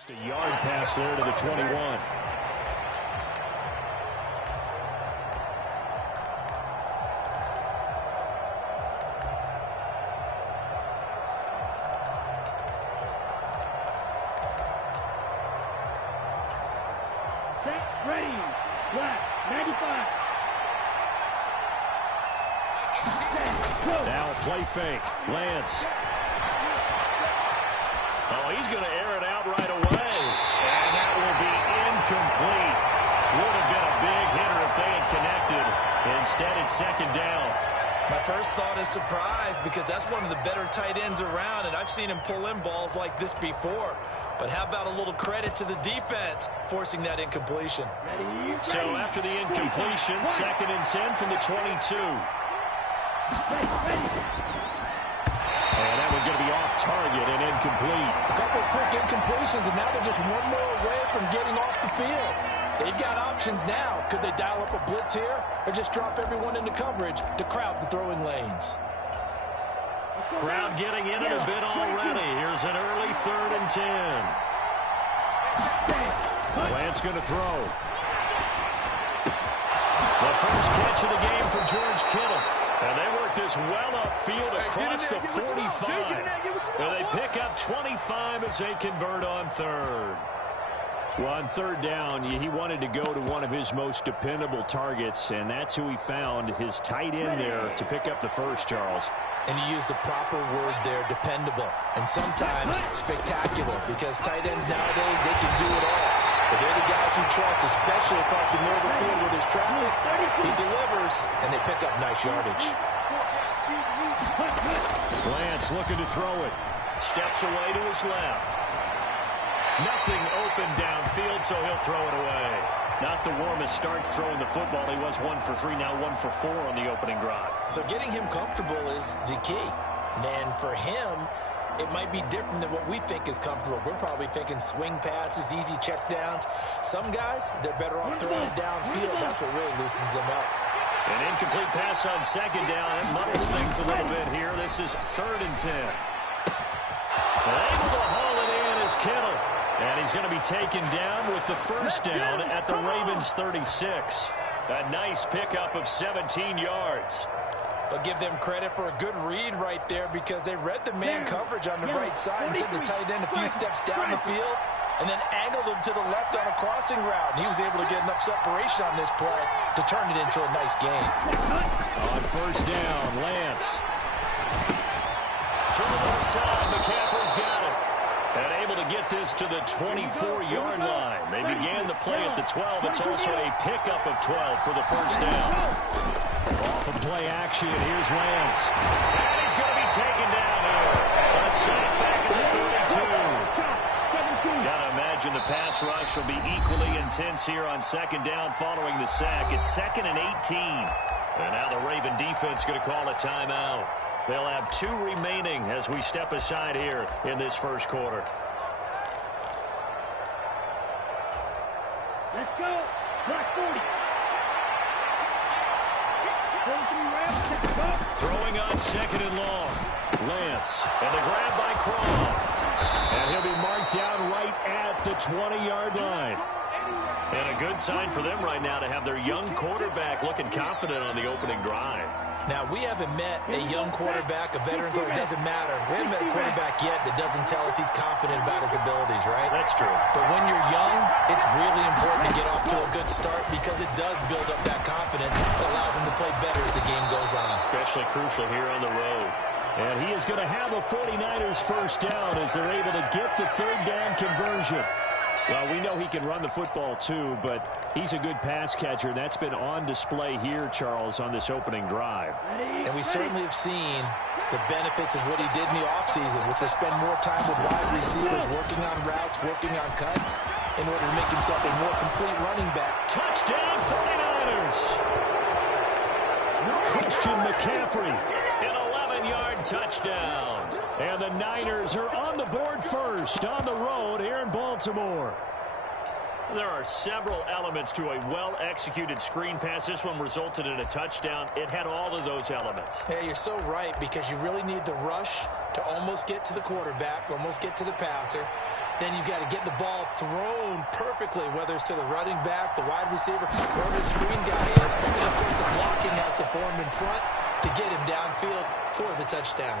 Just a yard pass there to the 21. Ready, flat, 95. Now play fake. Lance. Oh, he's going to air it out right away. And that will be incomplete. Would have been a big hitter if they had connected. Instead, it's second down. My first thought is surprise because that's one of the better tight ends around, and I've seen him pull in balls like this before. But how about a little credit to the defense forcing that incompletion? So after the incompletion, 2nd and 10 from the 22. And that one's going to be off target and incomplete. A couple of quick incompletions, and now they're just one more away from getting off the field. They've got options now. Could they dial up a blitz here or just drop everyone into coverage to crowd the throwing lanes? Crowd getting in it a bit already. Here's an early 3rd and 10. Lance going to throw. The first catch of the game for George Kittle. And they work this well upfield across the 45. And they pick up 25 as they convert on 3rd. Well, on 3rd down, he wanted to go to one of his most dependable targets, and that's who he found, his tight end there, to pick up the first, Charles. And you use the proper word there, dependable, and sometimes spectacular, because tight ends nowadays, they can do it all. But they're the guys you trust, especially across the middle of the field with his traffic. He delivers, and they pick up nice yardage. Lance looking to throw it. Steps away to his left. Nothing open downfield, so he'll throw it away. Not the warmest starts throwing the football. He was 1 for 3, now 1 for 4 on the opening drive. So getting him comfortable is the key. And for him, it might be different than what we think is comfortable. We're probably thinking swing passes, easy checkdowns. Some guys, they're better off throwing it downfield. That's what really loosens them up. An incomplete pass on 2nd down. That muddles things a little bit here. This is 3rd and 10. Able to haul it in is Kittle. And he's going to be taken down with the first down at the Ravens' 36. A nice pickup of 17 yards. I'll give them credit for a good read right there because they read the man coverage on the right side and sent the tight end a few steps down the field and then angled him to the left on a crossing route. And he was able to get enough separation on this play to turn it into a nice game. On 1st down, Lance. From the left side, McCaffrey's got it. And able to get this to the 24-yard line. They began the play at the 12. It's also a pickup of 12 for the first down. Off of play action, here's Lance. And he's going to be taken down here. A sack back at the 32. Got to imagine the pass rush will be equally intense here on 2nd down following the sack. It's 2nd and 18. And now the Raven defense going to call a timeout. They'll have 2 remaining as we step aside here in this first quarter. Let's go. Clock 40. 43 reps. Throwing on 2nd and long. Lance. And the grab by Croft. And he'll be marked down right at the 20-yard line. And a good sign for them right now to have their young quarterback looking confident on the opening drive. Now, we haven't met a young quarterback, a veteran quarterback. It doesn't matter. We haven't met a quarterback yet that doesn't tell us he's confident about his abilities, right? That's true. But when you're young, it's really important to get off to a good start because it does build up that confidence. It allows him to play better as the game goes on. Especially crucial here on the road. And he is going to have a 49ers first down as they're able to get the 3rd down conversion. Well, we know he can run the football too, but he's a good pass catcher. That's been on display here, Charles, on this opening drive. And we certainly have seen the benefits of what he did in the offseason, which was spend more time with wide receivers, working on routes, working on cuts, in order to make himself a more complete running back. Touchdown, 49ers! Christian McCaffrey, an 11-yard touchdown. And the Niners are on the board first on the road here in Baltimore. There are several elements to a well-executed screen pass. This one resulted in a touchdown. It had all of those elements. Yeah, you're so right because you really need the rush to almost get to the quarterback, almost get to the passer. Then you've got to get the ball thrown perfectly, whether it's to the running back, the wide receiver, wherever the screen guy is. And, of course, the blocking has to form in front to get him downfield for the touchdown.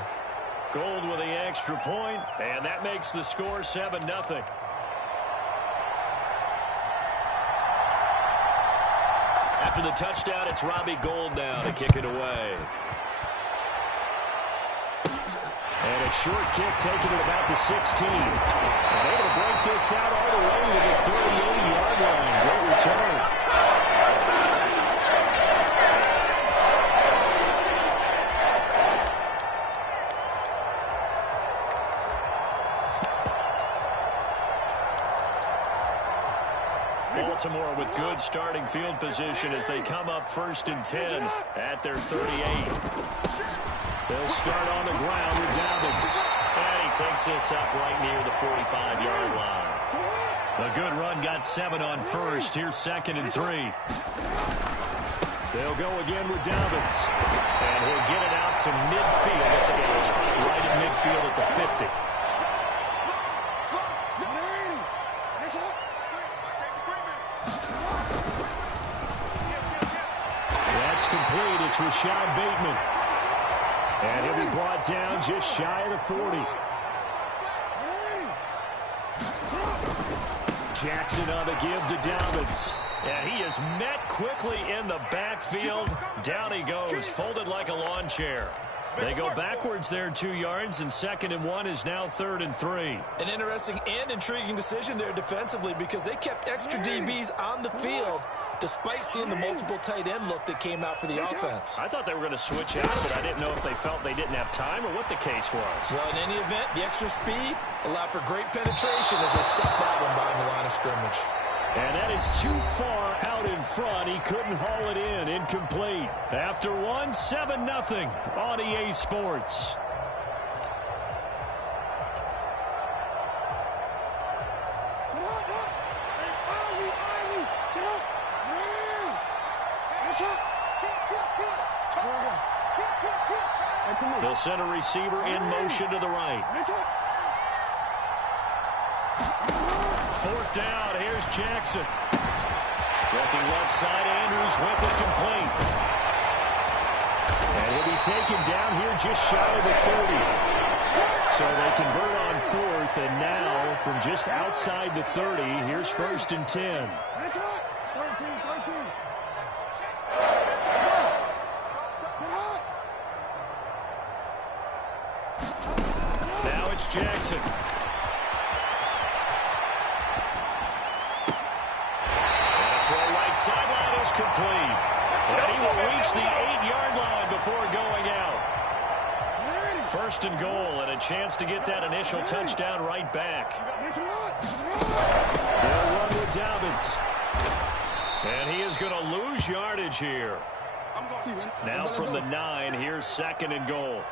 Gold with the extra point, and that makes the score 7-0. After the touchdown, it's Robbie Gould now to kick it away. And a short kick taken at about the 16. And able to break this out all the way to the 38-yard line. Great return. Baltimore with good starting field position as they come up 1st and 10 at their 38. They'll start on the ground with Dobbins. And he takes this up right near the 45-yard line. A good run got 7 on 1st. Here's 2nd and 3. They'll go again with Dobbins. And he'll get it out to midfield. That's a spot right at midfield at the 50. That's complete. It's Rashad Bateman. And he'll be brought down just shy of the 40. Jackson on the give to Dobbins. And he is met quickly in the backfield. Down he goes, folded like a lawn chair. They go backwards there 2 yards, and 2nd and 1 is now 3rd and 3. An interesting and intriguing decision there defensively because they kept extra DBs on the field despite seeing the multiple tight end look that came out for the offense. I thought they were going to switch out, but I didn't know if they felt they didn't have time or what the case was. Well, in any event, the extra speed allowed for great penetration as they stuffed that one behind the line of scrimmage. And that is too far out in front. He couldn't haul it in. Incomplete. After one, 7-0 on EA Sports. They'll send a receiver in motion to the right. 4th down. Here's Jackson. Looking left side. Andrews with it complete. And he'll be taken down here just shy of the 30. So they convert on 4th. And now from just outside the 30, here's 1st and 10. Now it's Jackson. Sideline is complete. And he will reach the 8-yard line before going out. 1st and goal, and a chance to get that initial touchdown right back. They'll run with Dobbins. And he is going to lose yardage here. Now from the 9, here's 2nd and goal.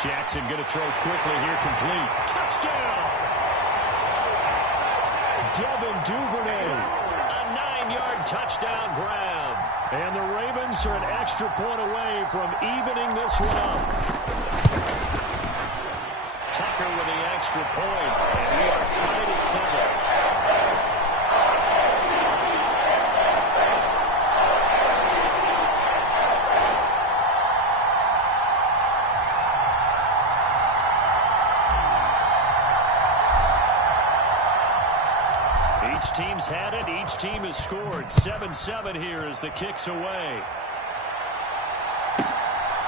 Jackson going to throw quickly here, complete. Touchdown! Devin Duvernay, a 9-yard touchdown grab. And the Ravens are an extra point away from evening this one up. Tucker with the extra point, and we are tied at 7. Each team's had it. Each team has scored. 7-7 here as the kick's away.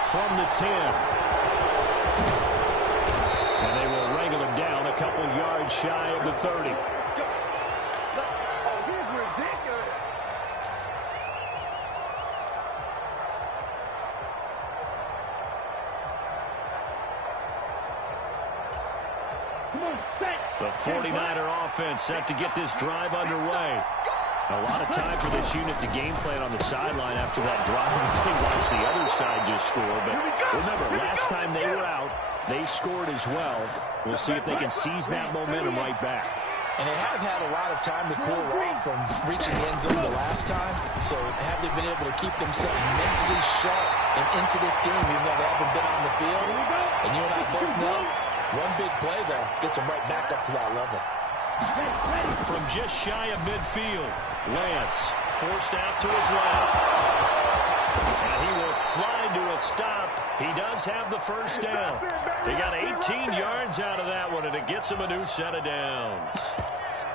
From the 10. And they will wrangle him down a couple yards shy of the 30. The 49er offense set to get this drive underway. A lot of time for this unit to game plan on the sideline after that drive. They watched the other side just score. But remember, last time they were out, they scored as well. We'll see if they can seize that momentum right back. And they have had a lot of time to cool off from reaching the end zone the last time. So have they been able to keep themselves mentally sharp and into this game, even though they haven't been on the field? And you and I both know, one big play, though, gets them right back up to that level. From just shy of midfield, Lance forced out to his left. And he will slide to a stop. He does have the first down. He got 18 yards out of that one, and it gets him a new set of downs.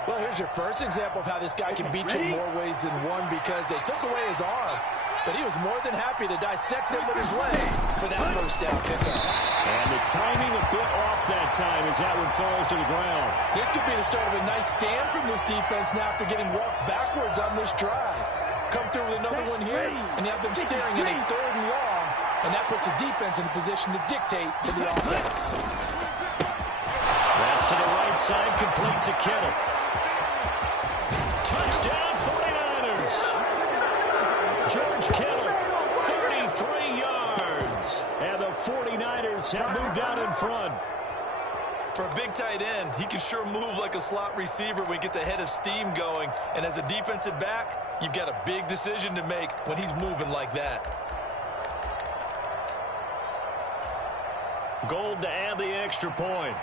Well, here's your first example of how this guy can beat you in more ways than one, because they took away his arm, but he was more than happy to dissect them with his legs for that first down pickup. And the timing a bit off that time as that one falls to the ground. This could be the start of a nice stand from this defense now after getting walked backwards on this drive. Come through with another one here, and you have them staring at a 3rd and long, and that puts the defense in a position to dictate to the offense. That's to the right side, complete to Kittle. Touchdown, 49ers. George Kittle, 33 yards. And the 49ers have moved out in front. For a big tight end, he can sure move like a slot receiver when he gets a head of steam going. And as a defensive back, you've got a big decision to make when he's moving like that. Gold to add the extra point.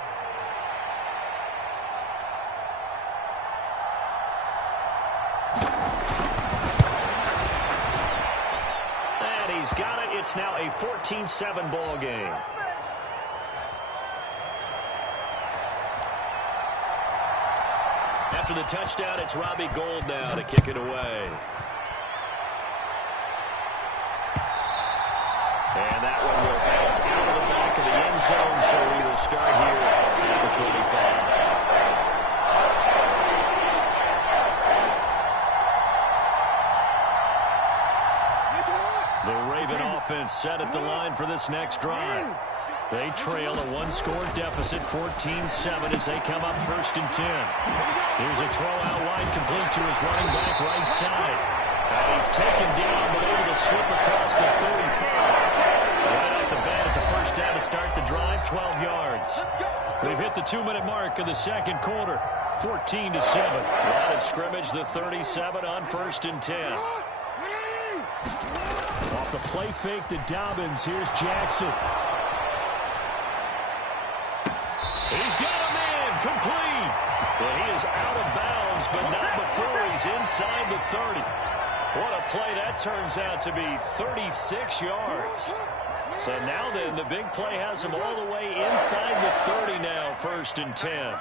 And he's got it. It's now a 14-7 ball game. After the touchdown, it's Robbie Gould now to kick it away. And that one will bounce out of the back of the end zone, so we will start here at the 25. The Raven offense set at the line for this next drive. They trail a one-score deficit, 14-7, as they come up 1st and 10. Here's a throw out wide, complete to his running back right side. And he's taken down, but able to slip across the 35. Right off the bat, it's a first down to start the drive, 12 yards. We've hit the 2-minute mark of the second quarter, 14-7. Line of scrimmage, the 37 on 1st and 10. Off the play fake to Dobbins, here's Jackson. He's got a man, complete. Well, he is out of bounds, but not before he's inside the 30. What a play that turns out to be, 36 yards. So now then, the big play has him all the way inside the 30 now, 1st and 10.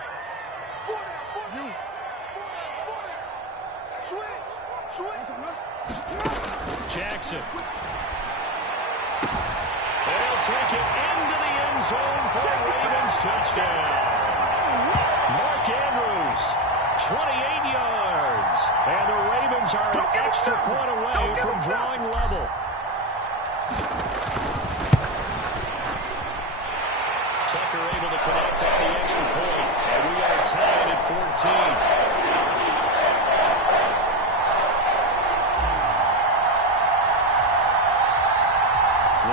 Jackson. They'll take it into the end zone for a Ravens touchdown. Mark Andrews, 28 yards. And the Ravens are an extra point away from drawing level. Tucker able to connect on the extra point. And we are tied at 14.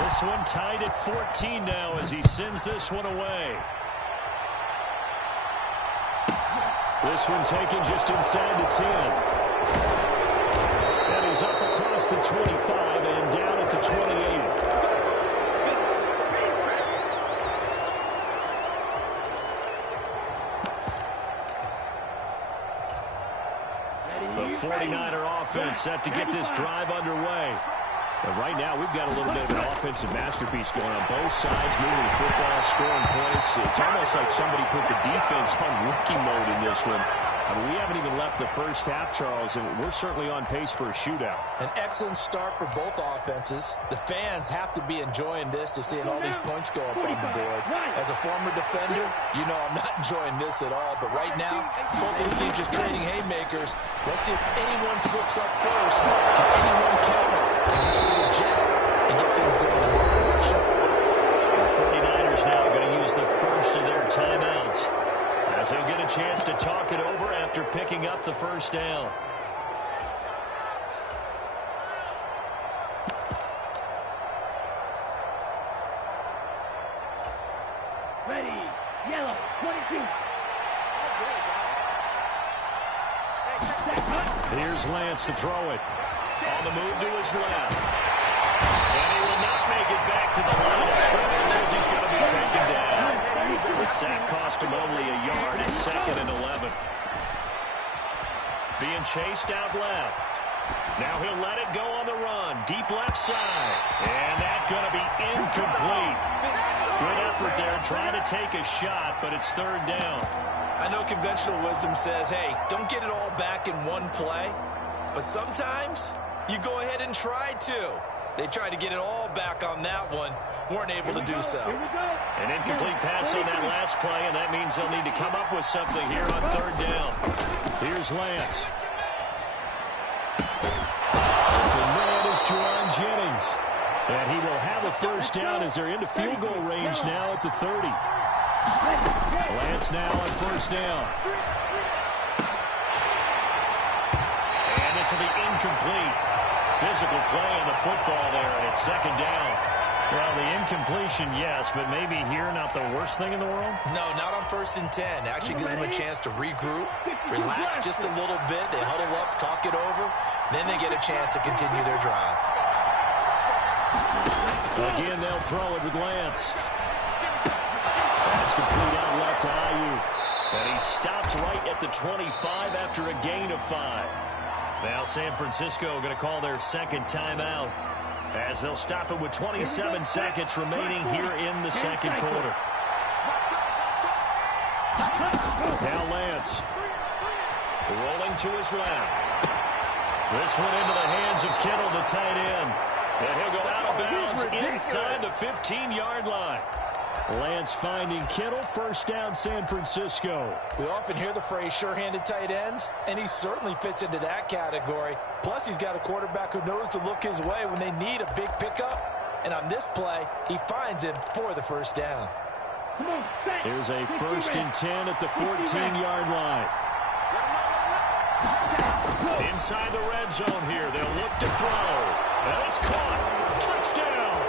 This one tied at 14 now as he sends this one away. This one taken just inside the 10. And he's up across the 25 and down at the 28. The 49er offense set to get this drive underway. But right now, we've got a little bit of an offensive masterpiece going on both sides, moving the football, scoring points. It's almost like somebody put the defense on rookie mode in this one. I mean, we haven't even left the first half, Charles, and we're certainly on pace for a shootout. An excellent start for both offenses. The fans have to be enjoying this to seeing all these points go up on the board. As a former defender, you know I'm not enjoying this at all. But right now, both these teams are trading haymakers. Let's see if anyone slips up first. Can anyone counter? Let's see a jet and get things going in one direction. The 49ers now are going to use the first of their timeouts as they'll get a chance to talk it over after picking up the first down. Ready, yellow, 22. Here's Lance to throw it. On the move to his left. And he will not make it back to the line of scrimmage as he's going to be taken down. The sack cost him only a yard. It's 2nd and 11. Being chased out left. Now he'll let it go on the run. Deep left side. And that's going to be incomplete. Good effort there trying to take a shot, but it's 3rd down. I know conventional wisdom says, hey, don't get it all back in one play. But sometimes you go ahead and try to. They tried to get it all back on that one. Weren't able to do so. An incomplete pass on that last play, and that means they'll need to come up with something here on 3rd down. Here's Lance. The man is Juwan Jennings. And he will have a 1st down as they're into field goal range now at the 30. Lance now on 1st down. And this will be incomplete. Physical play on the football there, and it's 2nd down. Well, the incompletion, yes, but maybe here not the worst thing in the world? No, not on 1st and 10. Actually gives them a chance to regroup, relax just a little bit. They huddle up, talk it over. Then they get a chance to continue their drive. Again, they'll throw it with Lance. That's complete out left to Ayuk. And he stops right at the 25 after a gain of 5. Now San Francisco going to call their 2nd timeout as they'll stop it with 27 seconds remaining here in the 2nd quarter. Now Lance rolling to his left. This one into the hands of Kittle, the tight end. And he'll go out of bounds inside the 15-yard line. Lance finding Kittle, 1st down San Francisco. We often hear the phrase sure-handed tight ends, and he certainly fits into that category. Plus, he's got a quarterback who knows to look his way when they need a big pickup. And on this play, he finds him for the 1st down. Here's a 1st and 10 at the 14-yard line. Inside the red zone here, they'll look to throw. And it's caught. Touchdown!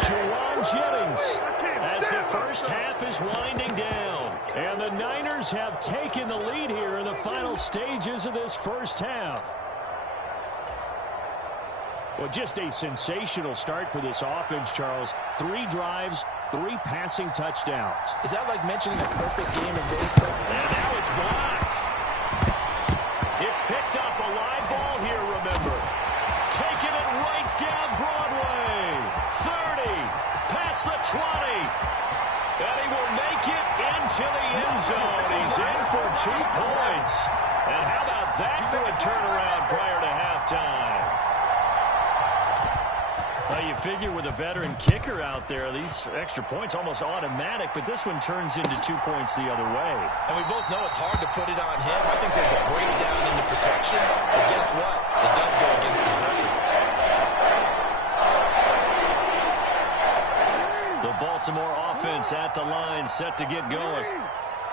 Juwan Jennings as the 1st half is winding down. And the Niners have taken the lead here in the final stages of this 1st half. Well, just a sensational start for this offense, Charles. 3 drives, 3 passing touchdowns. Is that like mentioning a perfect game in baseball? And now it's blocked. It's picked up, a live ball here, remember. Taking it right down Broadway. 30, past the 20. And he will make it into the end zone. He's in for 2 points. And how about that for a turnaround prior to halftime? Well, you figure with a veteran kicker out there, these extra points almost automatic, but this one turns into 2 points the other way. And we both know it's hard to put it on him. I think there's a breakdown in the protection, but guess what? It does go against his record. The Baltimore offense at the line, set to get going.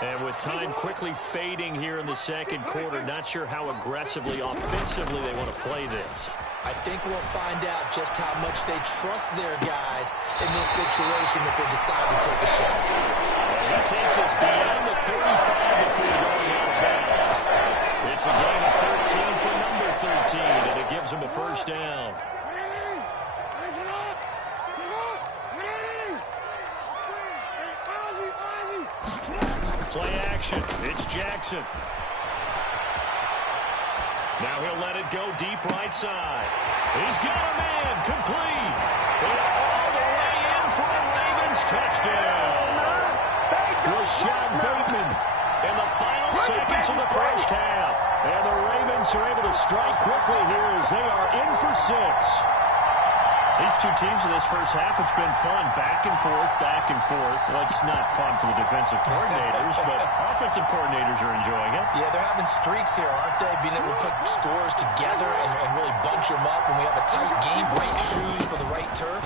And with time quickly fading here in the 2nd quarter, not sure how aggressively, offensively they want to play this. I think we'll find out just how much they trust their guys in this situation if they decide to take a shot. And he takes us beyond the 35 before going out of bounds. It's a gain of 13 for number 13, and it gives him a 1st down. Play action. It's Jackson. Now he'll let it go deep right side. He's got a man. Complete. And all the way in for a Ravens touchdown. Rashad Bateman in the final seconds of the 1st half. And the Ravens are able to strike quickly here as they are in for 6. These 2 teams in this 1st half, it's been fun. Back and forth, back and forth. Well, it's not fun for the defensive coordinators, but offensive coordinators are enjoying it. Yeah, they're having streaks here, aren't they? Being able to put scores together and really bunch them up when we have a tight game. Right shoes for the right turf.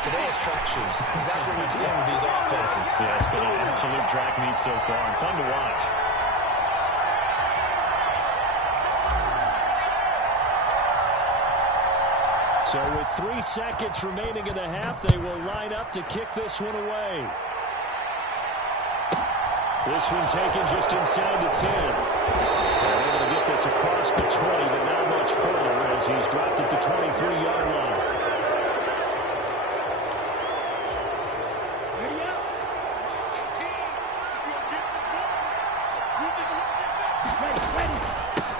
Today it's track shoes, because that's what we've seen with these offenses. Yeah, it's been an absolute track meet so far, and fun to watch. So with 3 seconds remaining in the half, they will line up to kick this one away. This one taken just inside the 10. They're able to get this this across the 20, but not much further as he's dropped it to 23-yard line.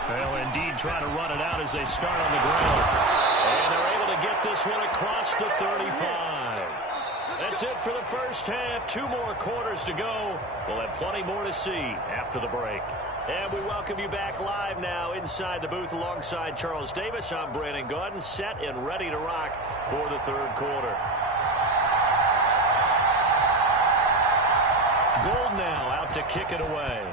They'll indeed try to run it out as they start on the ground. And they're able to get this one across the 35. That's it for the first half. 2 more quarters to go. We'll have plenty more to see after the break. And we welcome you back live now inside the booth alongside Charles Davis. I'm Brandon Gaudin, set and ready to rock for the third quarter. Gold now out to kick it away.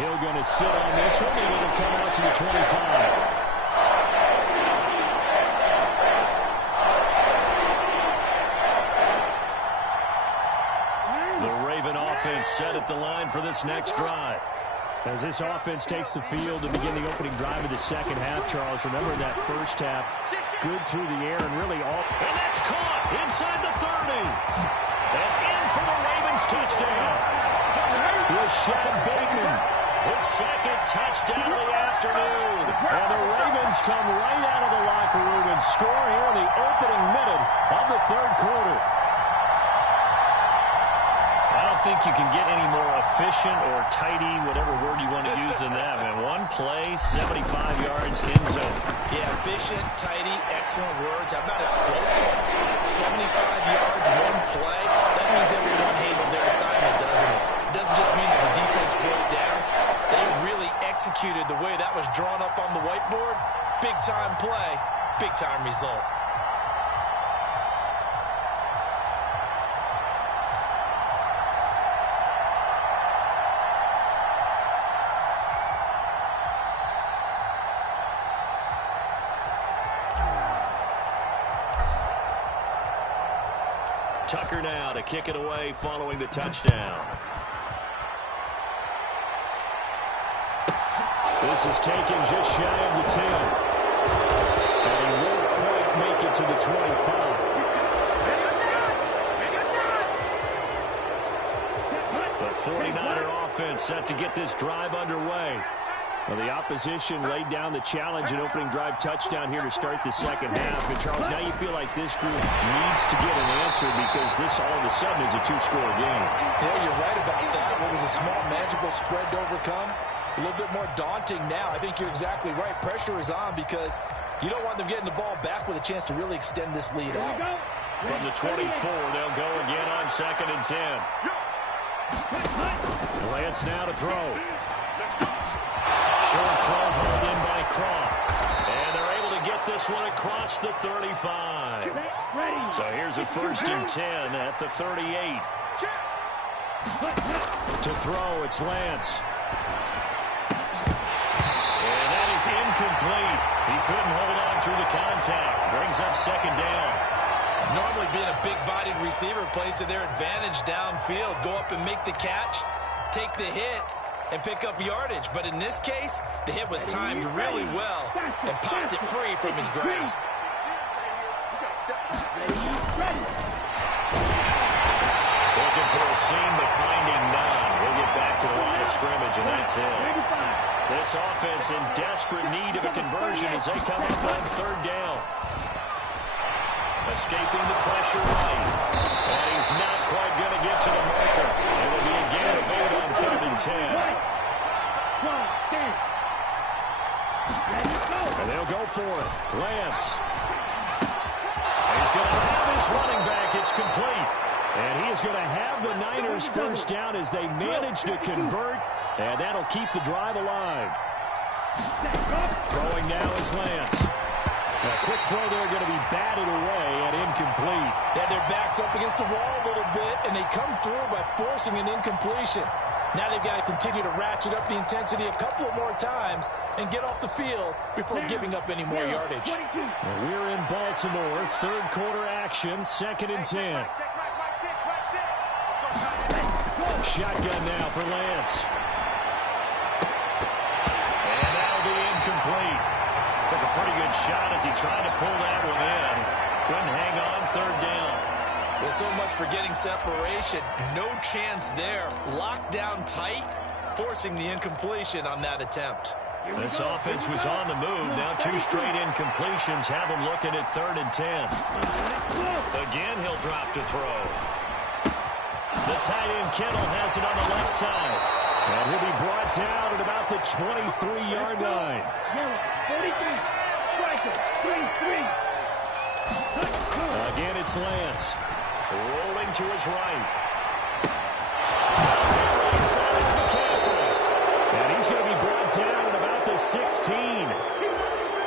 Hill going to sit on this one, and it'll come out to the 25. The Raven offense set at the line for this next drive. As this offense takes the field to begin the opening drive of the second half, Charles, remember that first half, good through the air and really all. And that's caught inside the 30. And in for the Ravens touchdown. Rashad Bateman, his second touchdown of the afternoon. And the Ravens come right out of the locker room and score here in the opening minute of the third quarter. I don't think you can get any more efficient or tidy, whatever word you want to use in that. And one play, 75 yards in zone. Yeah, efficient, tidy, excellent words. How about explosive? 75 yards, one play. That means everyone handled their assignment, doesn't it? It doesn't just mean that the defense broke down. They really executed the way that was drawn up on the whiteboard. Big-time play, big-time result. Tucker now to kick it away following the touchdown. This is taken just shy of the 10. And he won't quite make it to the 25. The 49er offense set to get this drive underway. Well, the opposition laid down the challenge and opening drive touchdown here to start the second half. And, Charles, now you feel like this group needs to get an answer because this all of a sudden is a 2-score game. Yeah, you're right about that. What was a small, manageable spread to overcome? A little bit more daunting now. I think you're exactly right. Pressure is on because you don't want them getting the ball back with a chance to really extend this lead out. From the 24, they'll go again on 2nd and 10. Lance now to throw. Short throw hauled in by Croft. And they're able to get this one across the 35. So here's a 1st and 10 at the 38. To throw, it's Lance. And that is incomplete. He couldn't hold on through the contact. Brings up 2nd down. Normally being a big-bodied receiver plays to their advantage downfield. Go up and make the catch, take the hit, and pick up yardage. But in this case, the hit was timed really well and popped it free from his grasp. Looking for a seam, but finding none. We'll get back to the line of scrimmage, and that's it. This offense in desperate need of a conversion as they come up on 3rd down. Escaping the pressure right. And he's not quite going to get to the marker. It'll be again a vote on 3rd and 10. And they'll go for it. Lance. He's going to have his running back. It's complete. And he is going to have the Niners first down as they manage to convert. And that'll keep the drive alive. Throwing now is Lance. A quick throw there going to be batted away and incomplete. Yeah, their back's up against the wall a little bit, and they come through by forcing an incompletion. Now they've got to continue to ratchet up the intensity a couple of more times and get off the field before giving up any more yardage. Well, we're in Baltimore. 3rd quarter action, 2nd and 10. Shotgun now for Lance. And that'll be incomplete. Took a pretty good shot as he tried to pull that one in. Couldn't hang on 3rd down. Well, so much for getting separation. No chance there. Locked down tight, forcing the incompletion on that attempt. This offense was on the move. Now 2 straight incompletions have them looking at 3rd and 10. Again, he'll drop to throw. The tight end Kittle has it on the left side. And he'll be brought down at about the 23-yard line. 43. Striker. 3-3. Again, it's Lance. Rolling to his right. And he's going to be brought down at about the 16.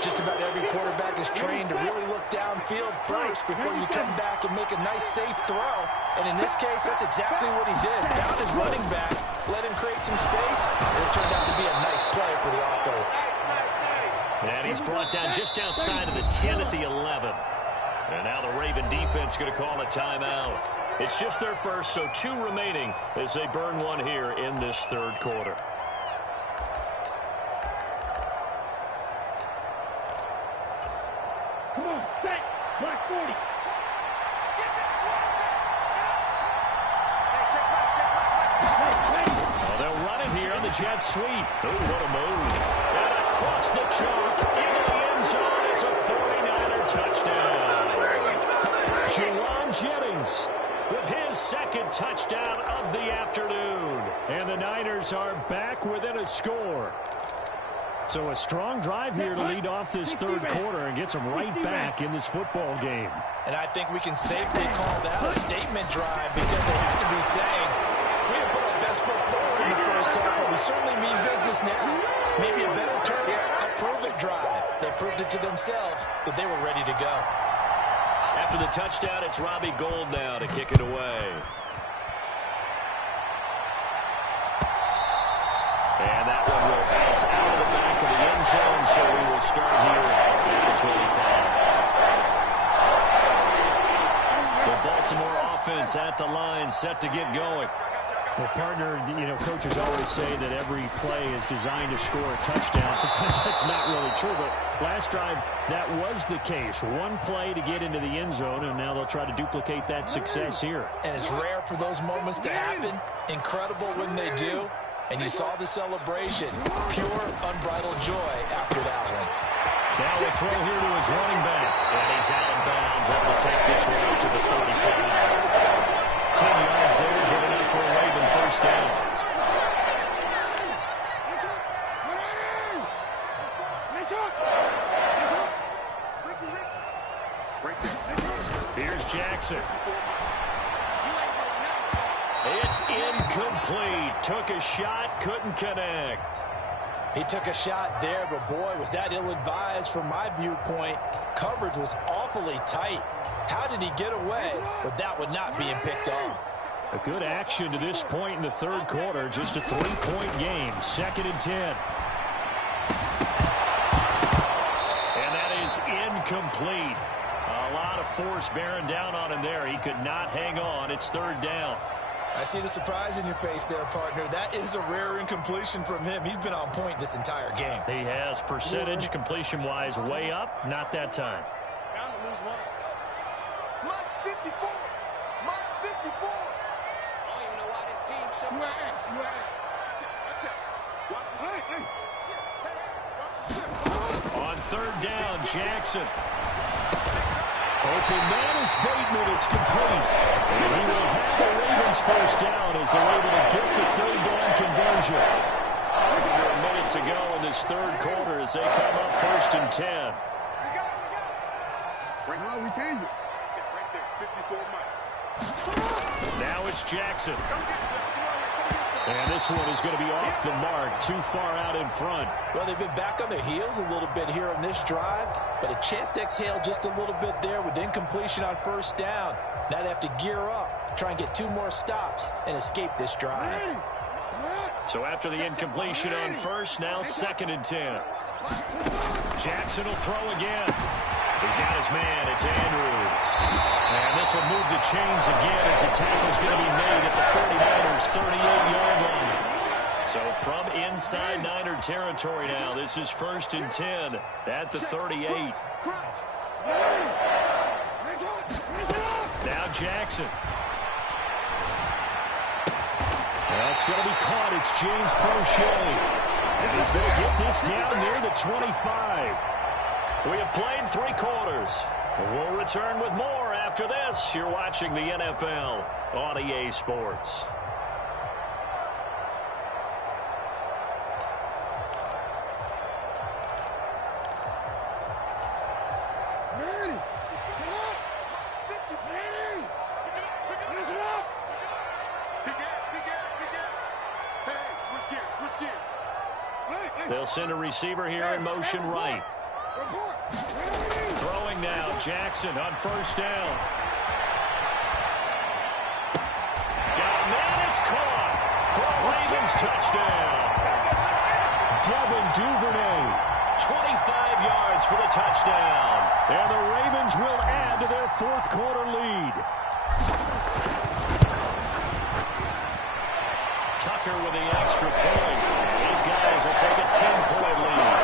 Just about every quarterback is trained to really look downfield first before you come back and make a nice, safe throw. And in this case, that's exactly what he did. Found his running back, let him create some space, and it turned out to be a nice play for the offense. And he's brought down just outside of the 10 at the 11. And now the Raven defense going to call a timeout. It's just their first, so 2 remaining as they burn one here in this 3rd quarter. Come on, set. Black 40. Oh, they'll run it here on the jet sweep. Oh, what a move. And across the chalk into the end zone. It's a 49er touchdown. Juwan Jennings with his 2nd touchdown of the afternoon. And the Niners are back within a score. So a strong drive here to lead off this 3rd quarter and gets them right back in this football game. And I think we can safely call that a statement drive because they have to be saying, we have put our best foot forward in the first half, but we certainly mean business now. Maybe a better term, a prove-it drive. They proved it to themselves that they were ready to go. After the touchdown, it's Robbie Gould now to kick it away. And that one will bounce out of the back of the end zone, so we will start here at the 25. The Baltimore offense at the line, set to get going. Well, partner, coaches always say that every play is designed to score a touchdown. Sometimes that's not really true, but last drive, that was the case. One play to get into the end zone, and now they'll try to duplicate that success here. And it's rare for those moments to happen. Incredible when they do. And you saw the celebration. Pure, unbridled joy after that one. Now we'll throw here to his running back. And he's out of bounds, able to take this one up to the 35. 10 yards there, good enough for a Raven first down. Here's Jackson. It's incomplete. Took a shot, couldn't connect. He took a shot there, but boy, was that ill-advised from my viewpoint. Coverage was awfully tight. How did he get away with that one not being picked off? A good action to this point in the 3rd quarter. Just a 3-point game. 2nd and 10. And that is incomplete. A lot of force bearing down on him there. He could not hang on. It's 3rd down. I see the surprise in your face there, partner. That is a rare incompletion from him. He's been on point this entire game. He has percentage completion-wise way up. Not that time. Bound to lose one. Mark 54. Mark 54. I don't even know why this team showed up. On 3rd down, Jackson. Open man is Bateman. It's complete. And he will have the Ravens first down as they're able to get the 3rd down conversion. Under a minute to go in this 3rd quarter as they come up 1st and 10. We change it. Right there, 54 Mike. Now it's Jackson. And this one is going to be off the mark, too far out in front. Well, they've been back on their heels a little bit here on this drive, but a chance to exhale just a little bit there with incompletion on 1st down. Now they have to gear up, try and get 2 more stops and escape this drive. So after the incompletion on 1st, now 2nd and 10. Jackson will throw again. He's got his man. It's Andrews. And this will move the chains again as the tackle's going to be made at the 49ers' 38-yard line. So from inside Niner territory now, this is 1st and 10 at the 38. Now Jackson. That's going to be caught. It's James Prochet. And he's going to get this down near the 25. We have played 3 quarters. We'll return with more after this. You're watching the NFL on EA Sports. They'll send a receiver here in motion right. Throwing now, Jackson on first down. Got a man, it's caught for a Ravens touchdown. Devin Duvernay, 25 yards for the touchdown. And the Ravens will add to their 4th quarter lead. Tucker with the extra point. These guys will take a 10-point lead.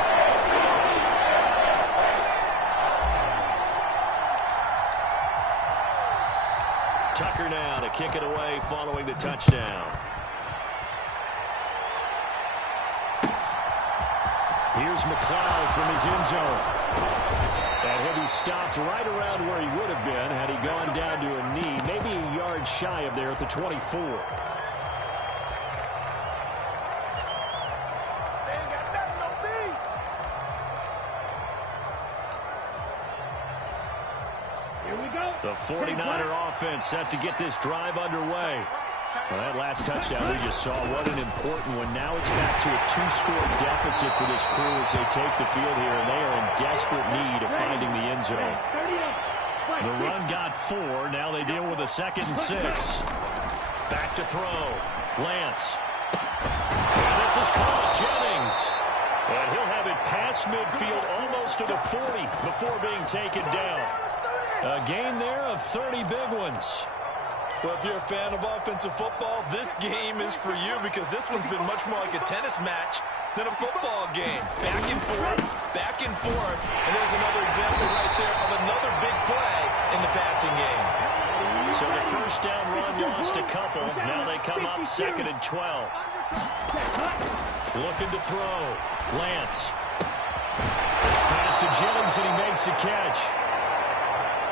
Tucker now to kick it away following the touchdown. Here's McLeod from his end zone. And he'll be stopped right around where he would have been had he gone down to a knee, maybe a yard shy of there at the 24. The 49er offense set to get this drive underway. Well, that last touchdown we just saw, what an important one. Now it's back to a 2-score deficit for this crew as they take the field here, and they are in desperate need of finding the end zone. The run got 4. Now they deal with a 2nd and 6. Back to throw. Lance. And this is caught. Jennings. And he'll have it past midfield almost to the 40 before being taken down. A gain there of 30 big ones. Well, if you're a fan of offensive football, this game is for you because this one's been much more like a tennis match than a football game. Back and forth, back and forth. And there's another example right there of another big play in the passing game. So the first down run lost a couple. Now they come up 2nd and 12. Looking to throw. Lance. This pass to Jennings, and he makes the catch.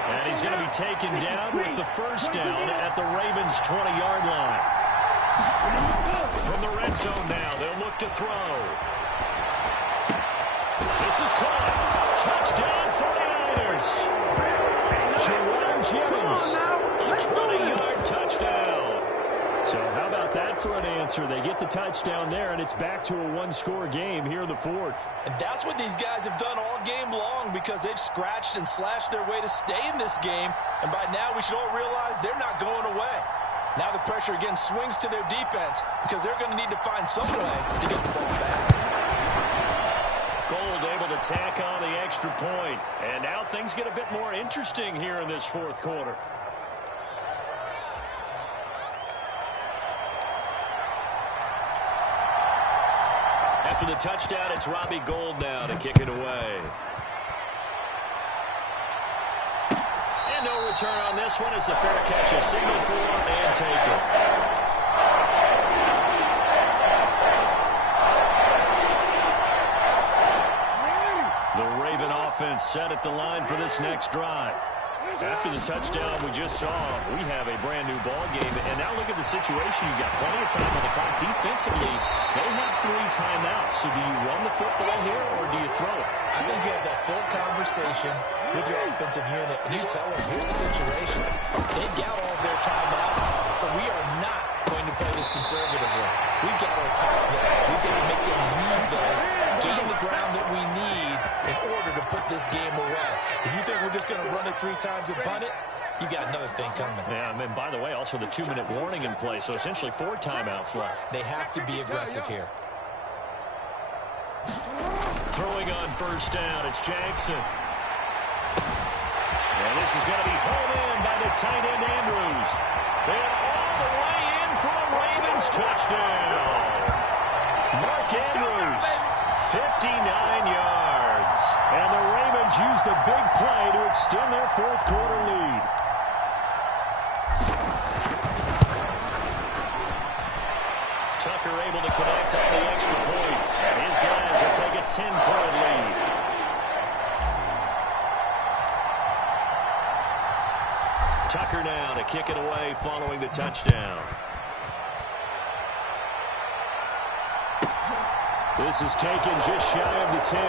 And he's going to be taken down with the first down at the Ravens' 20-yard line. From the red zone now, they'll look to throw. This is caught. Touchdown 49ers. Jerron Jennings, a 20-yard touchdown. So how about that for an answer? They get the touchdown there, and it's back to a 1-score game here in the 4th. And that's what these guys have done all game long because they've scratched and slashed their way to stay in this game. And by now, we should all realize they're not going away. Now the pressure again swings to their defense because they're going to need to find some way to get the ball back. Gold able to tack on the extra point. And now things get a bit more interesting here in this 4th quarter. After the touchdown, it's Robbie Gould now to kick it away. And no return on this one as the fair catch is signaled for and taken. The Raven offense set at the line for this next drive. After the touchdown we just saw, we have a brand-new ball game. And now look at the situation. You've got plenty of time on the clock. Defensively, they have 3 timeouts. So do you run the football here or do you throw it? I think you have that full conversation with your offensive unit, and you tell them, here's the situation. They've got all of their timeouts, so we are not going to play this conservatively. We've got to attack them. We've got to make them use those, gain the ground that we need in order to put this game away. If you think we're just going to run it 3 times and punt it, you got another thing coming. Yeah, and by the way, also the 2-minute warning in play, so essentially 4 timeouts left. They have to be aggressive here. Throwing on first down, it's Jackson. And this is going to be hauled in by the tight end Andrews. And all the way in for a Ravens touchdown. Mark Andrews, 59 yards. And the Ravens use the big play to extend their fourth quarter lead. Tucker able to connect on the extra point. And his guys will take a 10-point lead. Tucker now to kick it away following the touchdown. This is taken just shy of the 10.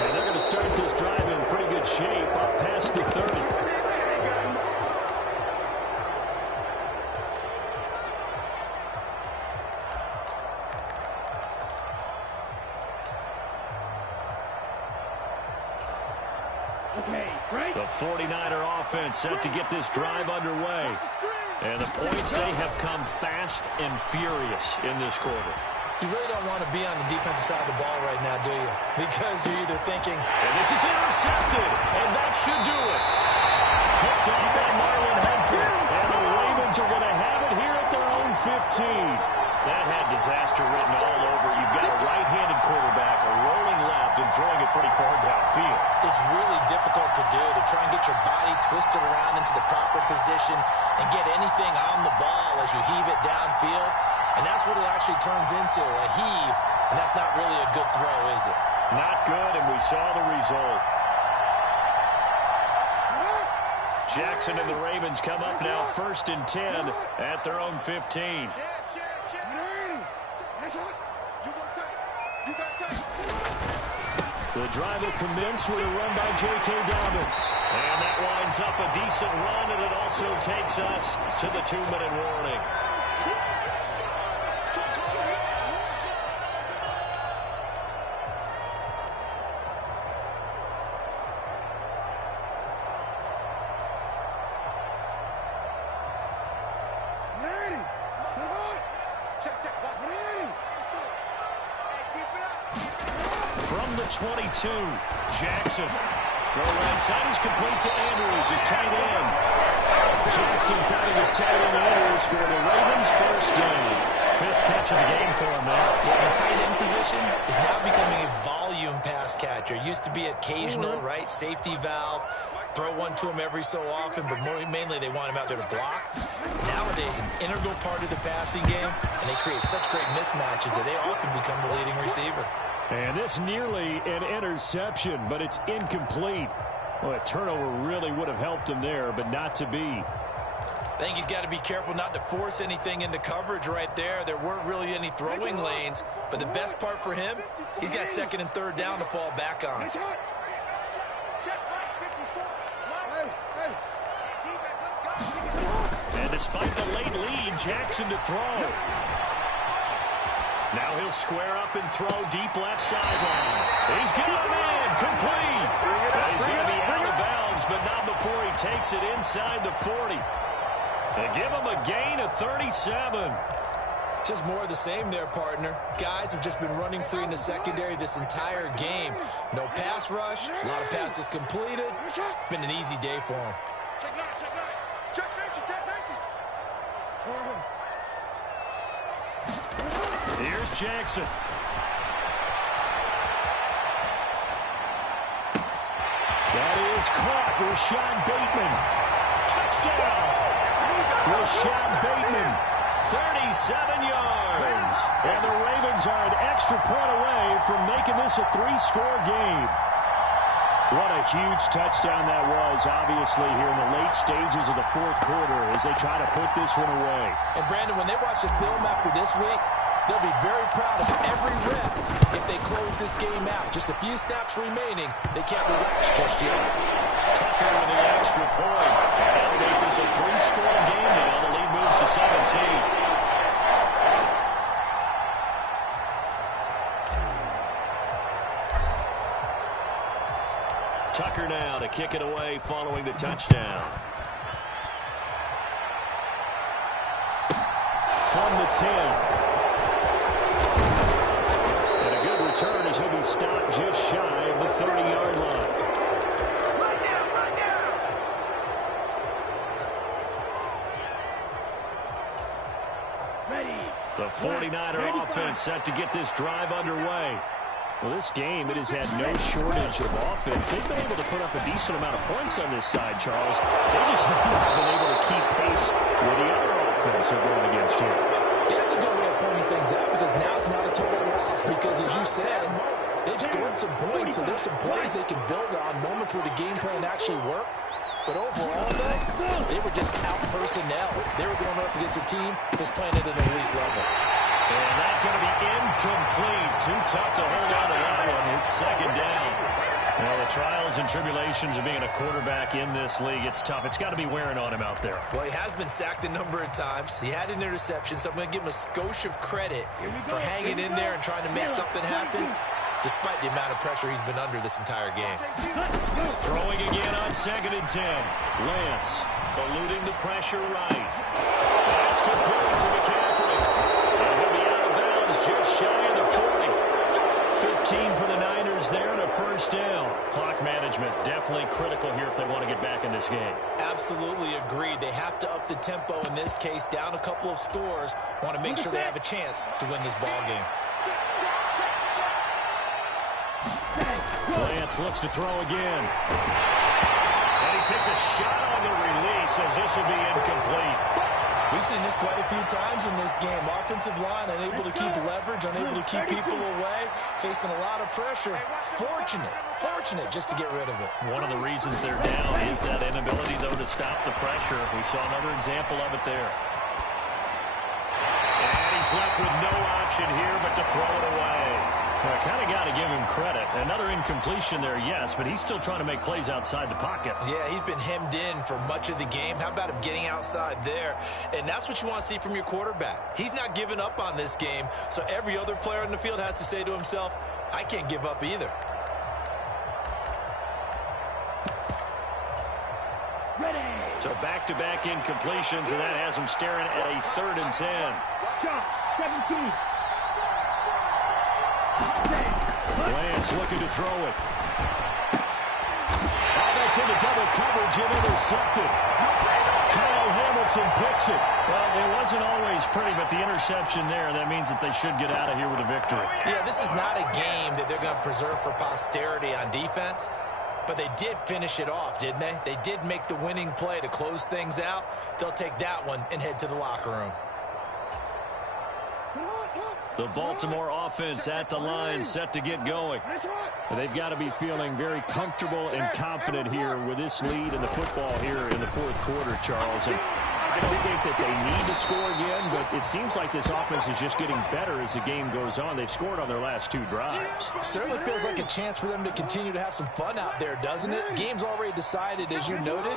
And they're going to start this drive in pretty good shape up past the 30. The 49er offense set to get this drive underway. And the points, they have come fast and furious in this quarter. You really don't want to be on the defensive side of the ball right now, do you? Because you're either thinking, and this is intercepted, and that should do it. Picked off by Marlon Humphrey. And the Ravens are going to have it here at their own 15. That had disaster written all over. You've got a right-handed quarterback, a rolling left, and throwing it pretty far downfield. It's really difficult to do, to try and get your body twisted around into the proper position and get anything on the ball as you heave it downfield. And that's what it actually turns into, a heave. And that's not really a good throw, is it? Not good, and we saw the result. Jackson and the Ravens come up now 1st and 10 at their own 15. The drive will commence with a run by J.K. Dobbins. And that winds up a decent run, and it also takes us to the 2-minute warning. From the 22, Jackson. Throw right side is complete to Andrews, his tight end. Jackson finding his tight end Andrews for the Ravens' first down. 5th catch of the game for him now. Yeah, the tight end position is now becoming a volume pass catcher. Used to be occasional, right? Safety valve. Throw one to him every so often, but mainly they want him out there to block. Nowadays, an integral part of the passing game, and they create such great mismatches that they often become the leading receiver. And this nearly an interception, but it's incomplete. Well, a turnover really would have helped him there, but not to be. I think he's got to be careful not to force anything into coverage right there. There weren't really any throwing lanes, but the best part for him, he's got 2nd and 3rd down to fall back on. And despite the late lead, Jackson to throw. Now he'll square up and throw deep left sideline. He's got him in, complete. And he's going to be out of bounds, but not before he takes it inside the 40. And give him a gain of 37. Just more of the same there, partner. Guys have just been running free in the secondary this entire game. No pass rush, a lot of passes completed. Been an easy day for him. Check nine, check nine. Check safety, check safety. Here's Jackson. That is caught. Rashad Bateman. Touchdown. Rashad Bateman. 37 yards. And the Ravens are an extra point away from making this a 3-score game. What a huge touchdown that was, obviously, here in the late stages of the 4th quarter as they try to put this one away. And, Brandon, when they watch the film after this week, they'll be very proud of every rep if they close this game out. Just a few snaps remaining. They can't relax just yet. Tucker with the extra point. That'll make this a 3-score game now. The lead moves to 17. Tucker now to kick it away following the touchdown. From the 10. And a good return as he'll be stopped just shy of the 30-yard line. Ready. The 49er offense set to get this drive underway. Well, this game, it has had no shortage of offense. They've been able to put up a decent amount of points on this side, Charles. They just haven't been able to keep pace with the other offense they're going against here. Yeah, that's a good way of pointing things out because now it's not a total loss because, as you said, they've scored some points, so there's some plays they can build on, moments where the game plan actually worked. But overall, though, they were just out personnel. They were going up against a team that's playing at an elite level. And that's going to be incomplete. Too tough to hold on to that one. It's second down. Well, the trials and tribulations of being a quarterback in this league, it's tough. It's got to be wearing on him out there. Well, he has been sacked a number of times. He had an interception, so I'm going to give him a skosh of credit for hanging in there and trying to make something happen, despite the amount of pressure he's been under this entire game. Throwing again on 2nd and 10. Lance eluding the pressure right. That's complete to McCaffrey. And he'll be out of bounds just shy of the 40. 15 for the Niners there and a first down. Clock management definitely critical here if they want to get back in this game. Absolutely agreed. They have to up the tempo in this case, down a couple of scores. Want to make sure they have a chance to win this ball game. Lance looks to throw again. And he takes a shot on the release as this will be incomplete. We've seen this quite a few times in this game. Offensive line unable to keep leverage, unable to keep people away, facing a lot of pressure. Fortunate just to get rid of it. One of the reasons they're down is that inability, though, to stop the pressure. We saw another example of it there. And he's left with no option here but to throw it away. Well, I kind of got to give him credit. Another incompletion there, yes, but he's still trying to make plays outside the pocket. Yeah, he's been hemmed in for much of the game. How about him getting outside there? And that's what you want to see from your quarterback. He's not giving up on this game, so every other player in the field has to say to himself, I can't give up either. So back-to-back incompletions, and that has him staring at a 3rd and 10. Shot, 17. Lance looking to throw it. Oh, that's into double coverage and intercepted. Kyle Hamilton picks it. Well, it wasn't always pretty, but the interception there, that means that they should get out of here with a victory. Yeah, this is not a game that they're going to preserve for posterity on defense, but they did finish it off, didn't they? They did make the winning play to close things out. They'll take that one and head to the locker room. The Baltimore offense at the line, set to get going. They've got to be feeling very comfortable and confident here with this lead in the football here in the 4th quarter, Charles. And I don't think that they need to score again, but it seems like this offense is just getting better as the game goes on. They've scored on their last 2 drives. Certainly feels like a chance for them to continue to have some fun out there, doesn't it? Game's already decided, as you noted.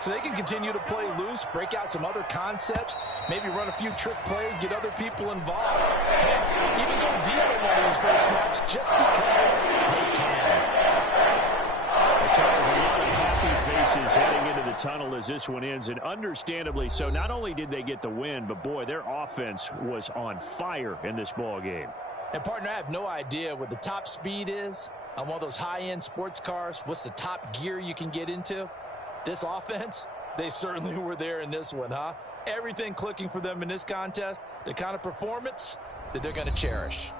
So they can continue to play loose, break out some other concepts, maybe run a few trick plays, get other people involved. Heck, even go deep on one of these first snaps just because they can. Charles, a lot of happy faces heading into the tunnel as this one ends, and understandably so. Not only did they get the win, but boy, their offense was on fire in this ball game. And partner, I have no idea what the top speed is on one of those high-end sports cars. What's the top gear you can get into? This offense, they certainly were there in this one, huh? Everything clicking for them in this contest, the kind of performance that they're going to cherish.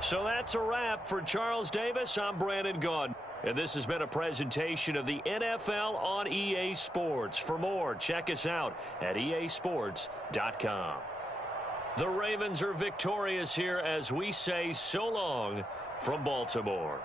So that's a wrap for Charles Davis. I'm Brandon Gaudin. And this has been a presentation of the NFL on EA Sports. For more, check us out at easports.com. The Ravens are victorious here as we say so long from Baltimore.